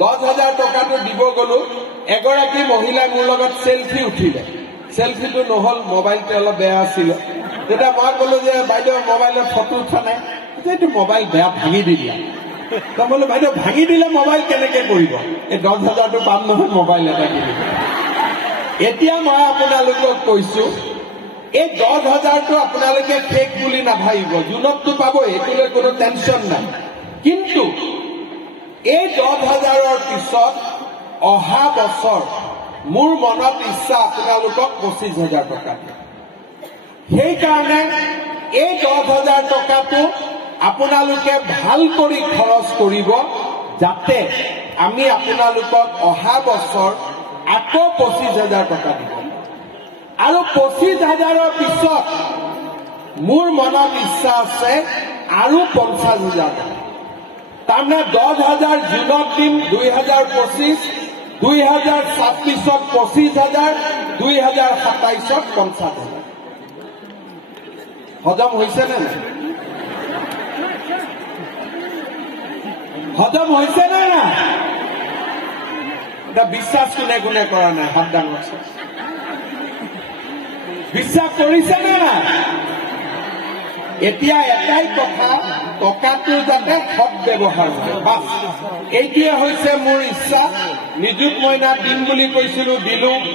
10,000 টকাটো দিব গলো এগৰাকী মহিলাই মোৰ লগত সেলফি উঠিলে সেলফিটো নহল মোবাইলটো অলপ বেয়া আছিল তেতিয়া মই কলো যে বাইদেউ মোবাইলৰ ফটো উঠা নাই এইটো মোবাইল বেয়া ভাঙি দিলা তো বলো বাইদেউ ভাঙি দিলে মোবাইল কেনেকে কৰিব এই 10,000 টো পাম নহয় মোবাইল এটা কিনিব এতিয়া মই আপোনালোকক কৈছো এই 10,000 টো আপোনালোকে ফেক বুলি নাভাবিব জুনতটো পাব এইটোলৈ কোনো টেনচন নাই কিন্তু এই 10,000 পিছত অহা বছৰ মোৰ মনত ইচ্ছা আপোনালোকক 25,000 টকা সেই কাৰণে এই 10,000 টকাটো আপোনালোকে ভাল কৰি খৰচ কৰিব যাতে আমি আপোনালোকক অহা বছৰ আকৌ 25,000 টকা দিব আৰু 25,000 পিছত মোৰ মনত ইচ্ছা আছে আৰু 50,000 টকা তাৰমানে 10,000 জুনত দিম 2025 2026 25,000 2027 50,000 হজম হৈছে নে নাই হজম হৈছে নে নাই এটা বিশ্বাস কোনে কোনে কৰা নাই হাত ডাঙৰ বিশ্বাস কৰিছে নে নাই এতিয়া এটাই কথা টকাটো যাতে সৎ ব্যৱহাৰ হয় বাস এইটোৱে হৈছে মোৰ ইচ্ছা নিযুত মইনা দিম বুলি কৈছিলো দিলো